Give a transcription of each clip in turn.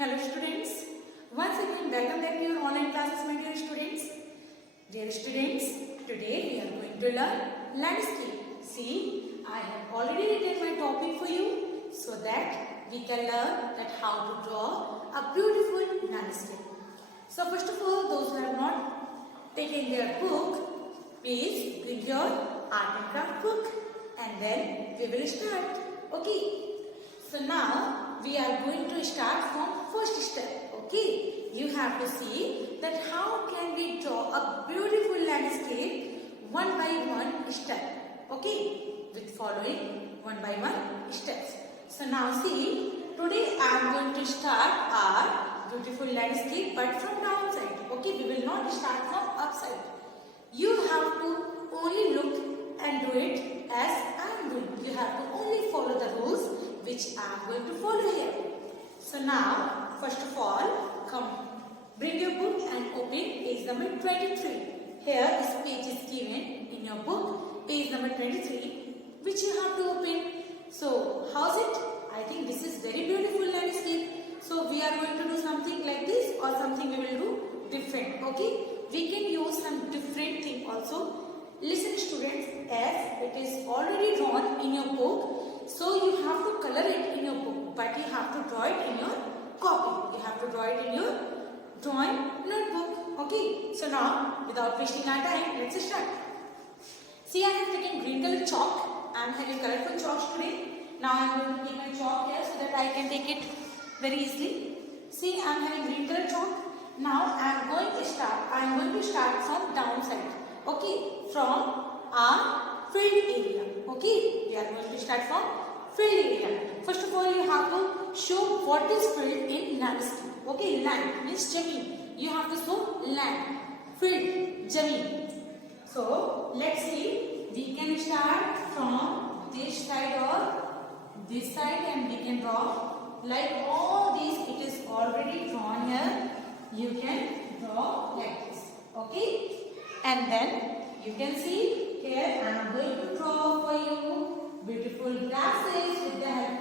Hello students, once again welcome back to your online classes my dear students. Dear students, today we are going to learn landscape. See, I have already written my topic for you so that we can learn that how to draw a beautiful landscape. So first of all, those who have not taken their book, please bring your art and craft book and then we will start. Okay. So now we are going to start from first step. Okay, you have to see that how can we draw a beautiful landscape one by one step. Okay, with following one by one steps. So now see, today I am going to start our beautiful landscape but from downside. Okay, we will not start from upside. You have to only look and do it as I am doing. You have to only follow the rules which I am going to follow here. So now, first of all, come bring your book and open page number 23. Here this page is given in your book, page number 23, which you have to open. So how's it? I think this is very beautiful landscape. So we are going to do something like this or something we will do different. Okay? We can use some different thing also. Listen students, as it is already drawn in your book, so you have to color it in your book, but you have to draw it in your copy. You have to draw it in your drawing notebook. Okay, so now without wasting our time, let's start. See, I have taken green color chalk. I am having colorful chalks today. Now I am going to take my chalk here so that I can take it very easily. See, I am having green color chalk. Now I am going to start from downside. Okay, from our field area. Okay, we are going to start from field area. First of all, you have to show what is field in landscape. Okay, land means jameen. You have to show land, field, jameen. So let's see. We can start from this side or this side, and we can draw like all these. It is already drawn here. You can draw like this. Okay. And then you can see here I am going to draw for you beautiful grasses with the help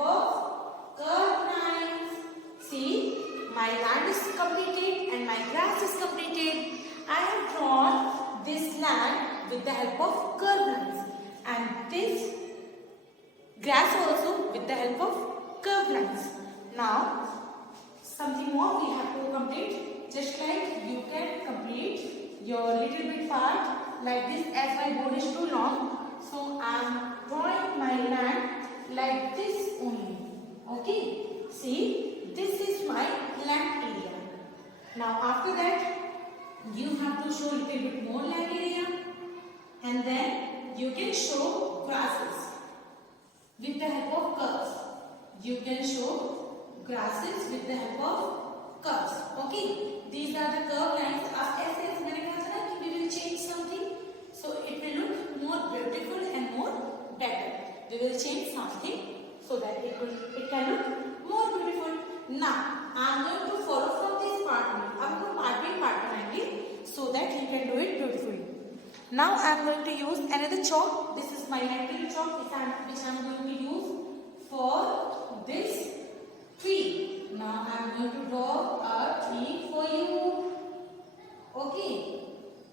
of curved lines. See, my land is completed and my grass is completed. I have drawn this land with the help of curved lines and this grass also with the help of curved lines. Now something more we have to complete. Just like you can complete your little bit part like this, as my board is too long. So I am drawing my land like this only. Okay. See, this is my land area. Now after that, you have to show a little bit more land area. And then you can show grasses with the help of curves. You can show grasses with the help of curves. Okay. These are the curved lines. As मैंने कहा था ना कि we will change something, so it will look more beautiful and more better. We will change something so that it can look more beautiful. Now I am going to follow from this part only. अब हम part by part बनाएंगे so that you can do it beautifully. Now I am going to use another chalk. This is my natural chalk which I am going to use for this tree. Now I am going to draw a tree for you. Okay.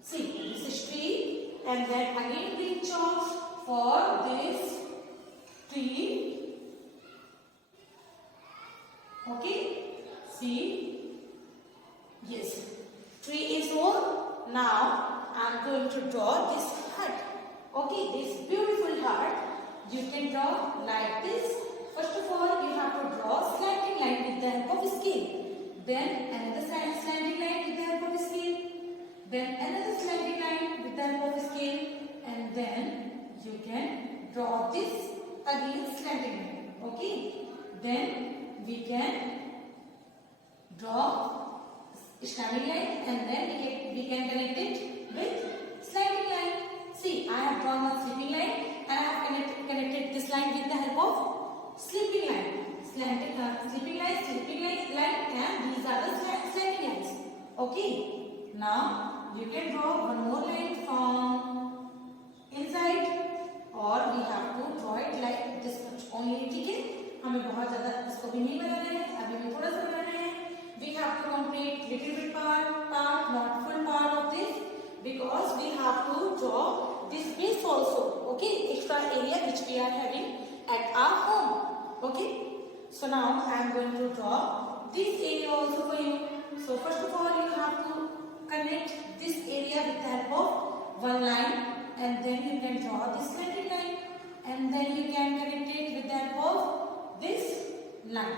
See, this is tree, and then again bring chalk for this tree. Okay. See. Yes. Tree is over. Now I am going to draw this hut. Okay, this beautiful hut. You can draw like this. First of all, you have to draw slanting line with the help of scale. Then another slanting line with the help of scale. Then another slanting line with the help of scale. And then you can draw this again slanting line. Okay. Then we can draw standing line and then we can connect it with slanting line. See, I have drawn a sleeping line and I have connected this line with the help of sleeping line, sleeping line, and these are the slanting lines. Okay. Now you can draw one more line from inside, or we have to draw it like this much only. ठीक है, हमें बहुत little bit part, not full part of this, because we have to draw this base also. Okay, extra area which we are having at our home. Okay, so now I am going to draw this area also for you. So first of all, you have to connect this area with the help of one line, and then you can draw this slanted line, and then you can connect it with the help of this line.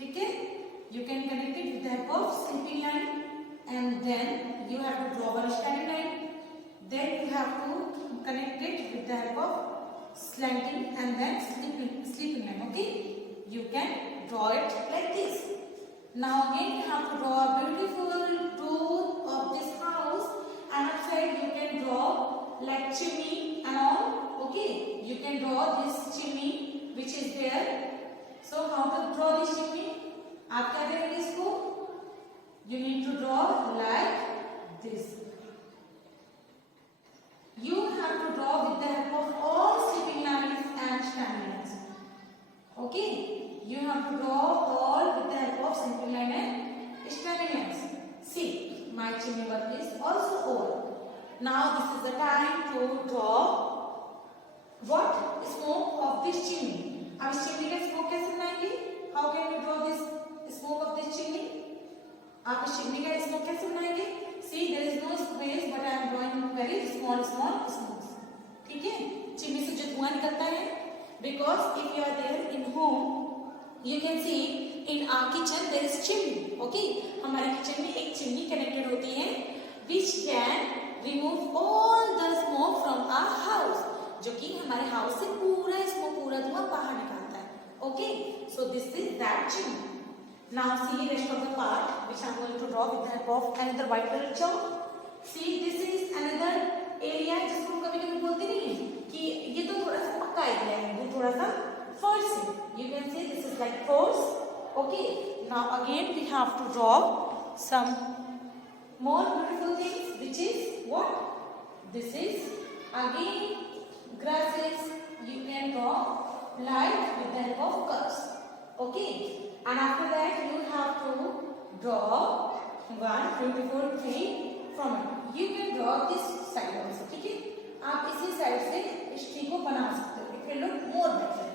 Okay, you can connect it with the help of sleeping line, and then you have to draw one standing line. Then you have to connect it with the help of slanting and then sleeping line. Okay, you can draw it like this. Now again you have to draw a beautiful door of this house, and outside you can draw like chimney and all. Okay, you can draw this chimney which is there. So how to draw this chimney? आप क्या करेंगे इसको? You need to draw like this. You have to draw with the help of all sleeping lines and standing lines. Okay, you have to draw all with the help of sleeping line and standing lines. See, my chimney work is also over. Now this is the time to draw what smoke of this chimney. अब इस chimney का smoke कैसे बनाएंगे? How can we draw this smoke of this chimney? आप इस chimney का smoke कैसे बनाएंगे? See, there is no space, but I am drawing very small smokes. ठीक है? chimney से जो धुआं निकलता है, because if you are there in home, you can see in our kitchen there is chimney. Okay, हमारे kitchen में एक chimney connected होती है, which can remove all the smoke from our house. जो कि हमारे house से पूरा smoke, पूरा धुआं बाहर निकालता है. Okay, so this is that chimney. Now see rest of the part which I am going to draw with the help of another white color chalk. See, this is another area जिसको हम कभी-कभी बोलते नहीं है कि ये तो थोड़ा सा पक्का एरिया है, ये थोड़ा सा फर्श है. You can see this is like force. Okay, now again we have to draw some more beautiful things, which is what? This is again grasses. You can draw like with the help of curves. Okay, and after that you have to draw one beautiful tree from it. You can draw this side also. ठीक है, आप इसी side से इस tree को बना सकते हो. It will look more better.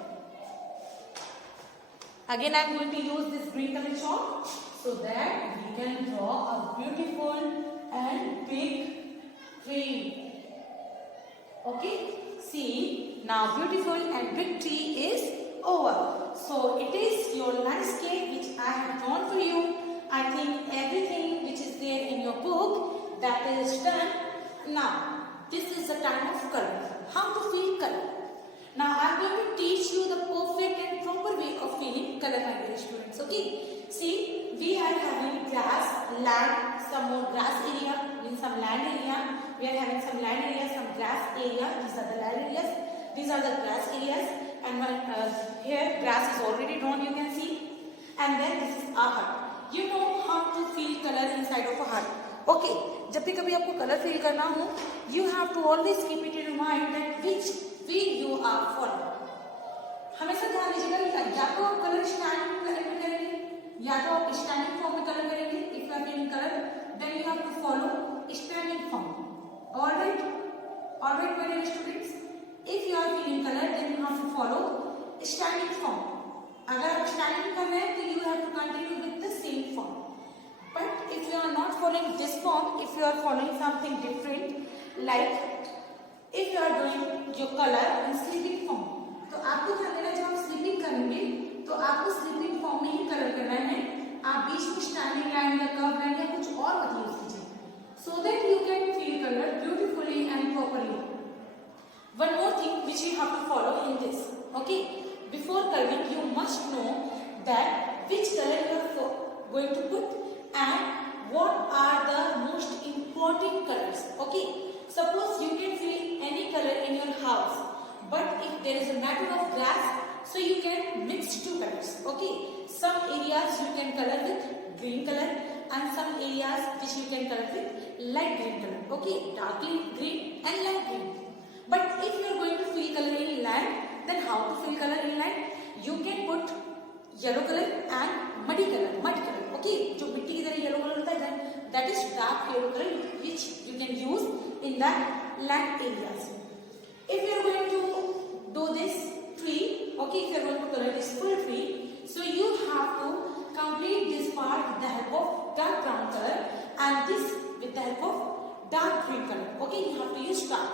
Again I am going to use this green color chalk so that we can draw a beautiful and big tree. Okay, see, now beautiful and big tree is over. So it is your landscape which I have drawn for you. I think everything which is there in your book, that is done. Now this is the time of color. How to feel color. Now I am going to teach you the perfect and proper way of feeling color, my dear students. Okay, see, we are having grass, land, some more grass area, means some land area. We are having some land area, some grass area. These are the land areas. These are the grass areas. And here grass is already drawn, you can see. And then this is our hut. You know how to feel color inside of a hut. Okay, जब भी कभी आपको color feel करना हो, you have to always keep it in your mind that which way you are following. हमेशा ध्यान दीजिएगा, या तो आप color standing कलर में करेंगे, या तो आप standing form में color करेंगे. If you are feeling color, then you have to follow standing form. All right, my dear students. If you are feeling color, then you have to follow standing form. अगर आप standing कर रहे हैं, तो you have to continue with the same form. But if you are not following this form, if you are following something different, like if you are doing your color in sleeping form, तो आपको ध्यान देना, जब आप sleeping करेंगे, तो आपको sleeping form में ही color करना है. आप बीच में standing line या curve line या कुछ और मत use कीजिए, so that you can feel color beautifully and properly. One more thing which you have to follow in this. Okay, before coloring, you must know that which color you are going to put and what are the most important colors. Okay, suppose you can feel any color in your house, but if there is a matter of grass, so you can mix two colors. Okay, some areas you can color with green color and some areas which you can color with light green color. Okay, dark green and light green. But if you are going to fill color in land, then how to fill color in land? You can put yellow color and mud color. Okay, जो मिट्टी की तरह yellow color dark yellow color which you can use in the land areas. If you are going to do this tree, okay, if you are going to color this full tree, so you have to complete this part with the help of dark brown color and this with the help of dark green color. Okay, you have to use dark.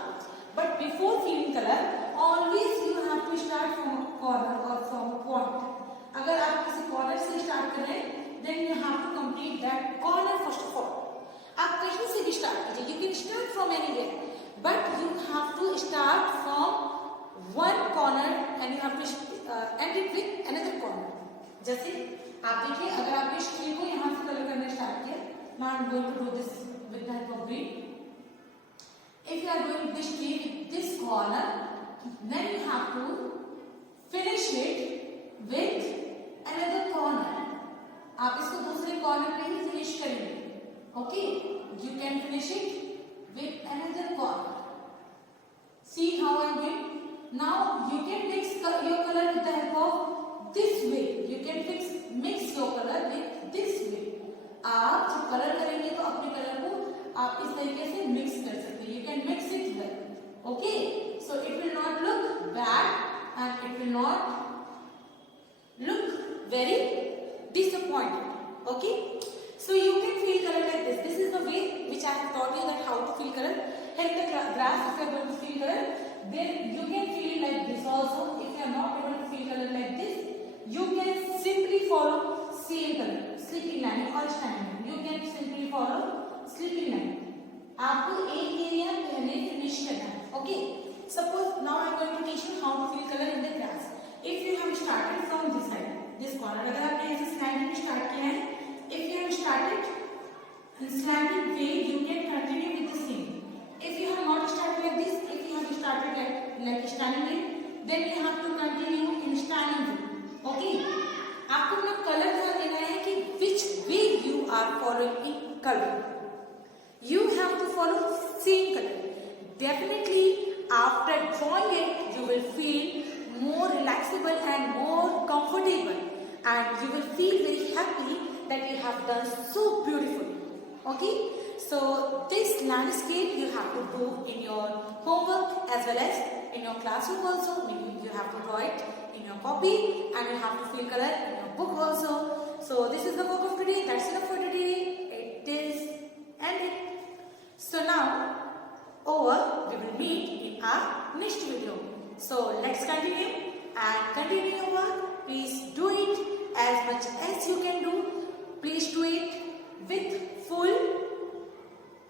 But before filling color, always you have to start from a corner or from a point. अगर आप किसी corner से start करें, then you have to complete that corner first of all. आप कहीं से भी start कीजिए. You can start from anywhere, but you have to start from one corner and you have to end it with another corner. जैसे आप देखिए, अगर आप इस tree को यहाँ से color करना start किया, now I'm going to do this with the help of green. If you are doing this tree with this corner, then you have to finish it with another corner. आप इसको दूसरे corner पे ही finish करेंगे. Okay, you can finish it with another corner. See how I am doing? Now you can mix your color with the help of this way. You can mix your color with this way. आप जब color करेंगे तो अपने color को आप इस तरीके से mix कर सकते हैं. You can mix it well. Okay, so it will not look bad and it will not look very disappointed. Okay, so you can fill color like this. This is the way which I have taught you that how to fill color. Here in the grass, if you are going to fill color, then you can fill like this also. If you are not able to fill color like this, you can simply follow same color, sleeping line or standing line. You can simply follow sleeping line. आपको एक area पहले finish करना है. Okay, suppose now I am going to teach you how to fill color in the grass. If you have started from this side, this corner, अगर आपने ऐसे slanted start किया है, if you have started in slanted way, you can continue with the same. If you have not started like this, if you have started like standing way, then you have to continue in standing way. Okay, आपको अपना color ध्यान देना है कि which way you are following in color. You have to follow same color. Definitely after drawing it, you will feel more relaxable and more comfortable, and you will feel very happy that you have done so beautifully. Okay, so this landscape you have to do in your homework as well as in your classroom also. You have to draw it in your copy and you have to fill color in your book also. So this is the work of today. That's enough for today. It is ended. So now we will meet in our next video. So let's continue and continue your work. Please do it as much as you can do. Please do it with full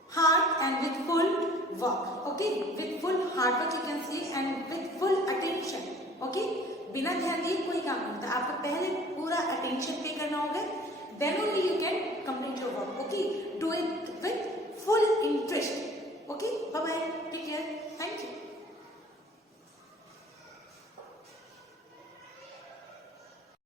heart and with full work. Okay, with full hard work you can say and with full attention. Okay, बिना ध्यान दिए कोई काम नहीं होता. आपको पहले पूरा attention पे करना होगा. Then only you can complete your work. Okay, do it with full interest.